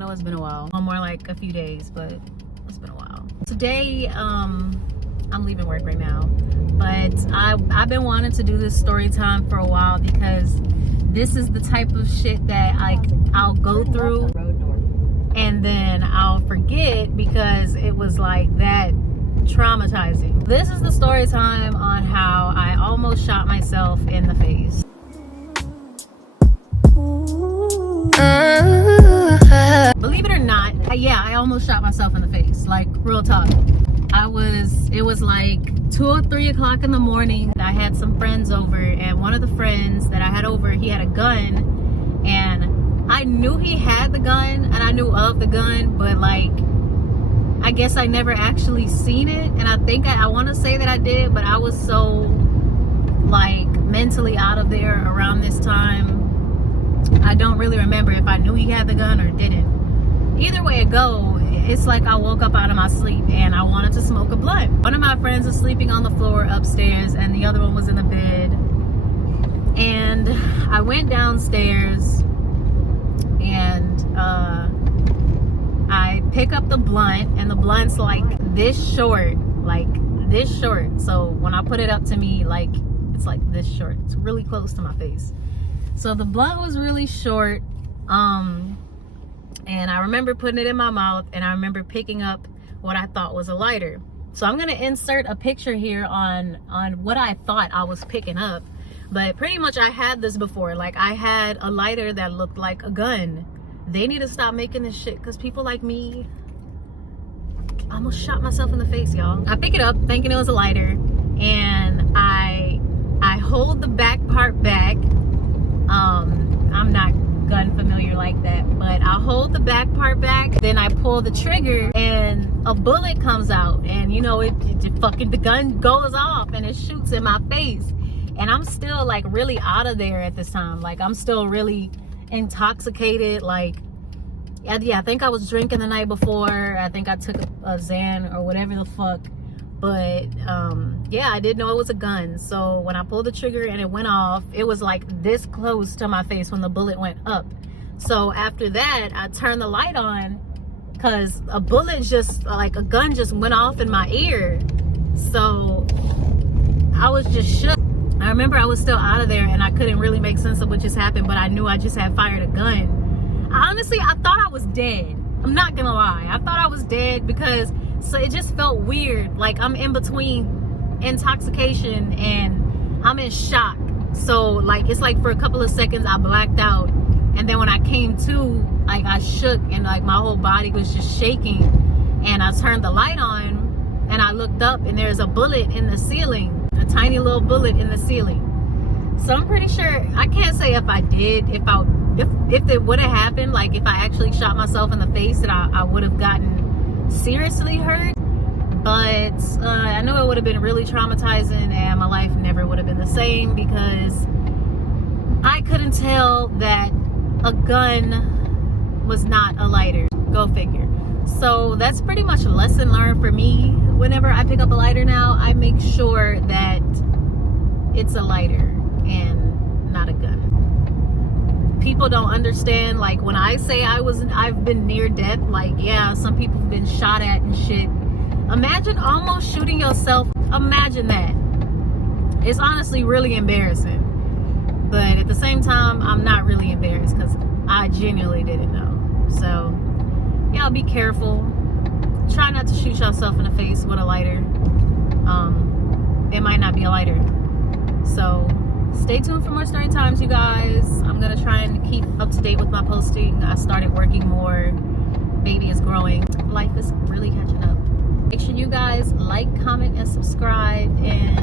know it's been a while. More like a few days, but it's been a while. Today, I'm leaving work right now, but I've been wanting to do this story time for a while because this is the type of shit that I'll go through and then I'll forget because it was like that traumatizing. This is the story time on how I almost shot myself in the face. Believe it or not, I almost shot myself in the face, like real talk. It was like 2 or 3 o'clock in the morning. I had some friends over, and one of the friends that I had over, he had a gun, and I knew he had the gun and I knew of the gun, but like I guess I never actually seen it, and I think I want to say that I did, but I was so like mentally out of there around this time. I don't really remember if I knew he had the gun or didn't. Either way it go, it's like I woke up out of my sleep and I wanted to smoke a blunt. One of my friends was sleeping on the floor upstairs and the other one was in the bed. And I went downstairs and I pick up the blunt, and the blunt's like this short. So when I put it up to me, like it's like this short. It's really close to my face. So the blunt was really short. And I remember putting it in my mouth, and I remember picking up what I thought was a lighter. So I'm gonna insert a picture here on what I thought I was picking up. But pretty much I had this before. Like I had a lighter that looked like a gun. They need to stop making this shit, because people like me, I almost shot myself in the face, y'all. I pick it up thinking it was a lighter, and I hold the back part back. I'm not gun familiar like that, but I hold the back part back, then I pull the trigger and a bullet comes out, and you know the gun goes off and it shoots in my face, and I'm still like really out of there at this time. Like I'm still really intoxicated. Like I think I was drinking the night before. I think I took a Xan or whatever the fuck, but I did know it was a gun. So when I pulled the trigger and it went off, it was like this close to my face when the bullet went up. So after that, I turned the light on because a bullet just like a gun just went off in my ear. So I was just shook. I remember I was still out of there and I couldn't really make sense of what just happened, but I knew I just had fired a gun. Honestly, I thought I was dead. I'm not gonna lie. I thought I was dead because it just felt weird. Like I'm in between intoxication and I'm in shock. So like it's like for a couple of seconds I blacked out, and then when I came to, like I shook and like my whole body was just shaking, and I turned the light on and I looked up and there's a bullet in the ceiling, a tiny little bullet in the ceiling. So I'm pretty sure, I can't say if it would have happened, like if I actually shot myself in the face, that I would have gotten seriously hurt. But I know it would have been really traumatizing, and my life never would have been the same because I couldn't tell that a gun was not a lighter. Go figure. So that's pretty much a lesson learned for me. Whenever I pick up a lighter now, I make sure that it's a lighter and not a gun. People don't understand, like when I say I've been near death, like yeah, some people have been shot at and shit. Imagine almost shooting yourself. Imagine that. It's honestly really embarrassing. But at the same time, I'm not really embarrassed because I genuinely didn't know. So, y'all be careful. Try not to shoot yourself in the face with a lighter. It might not be a lighter. So, stay tuned for more story times, you guys. I'm going to try and keep up to date with my posting. I started working more. Baby is growing. Life is really catching up. Make sure you guys like, comment, and subscribe, and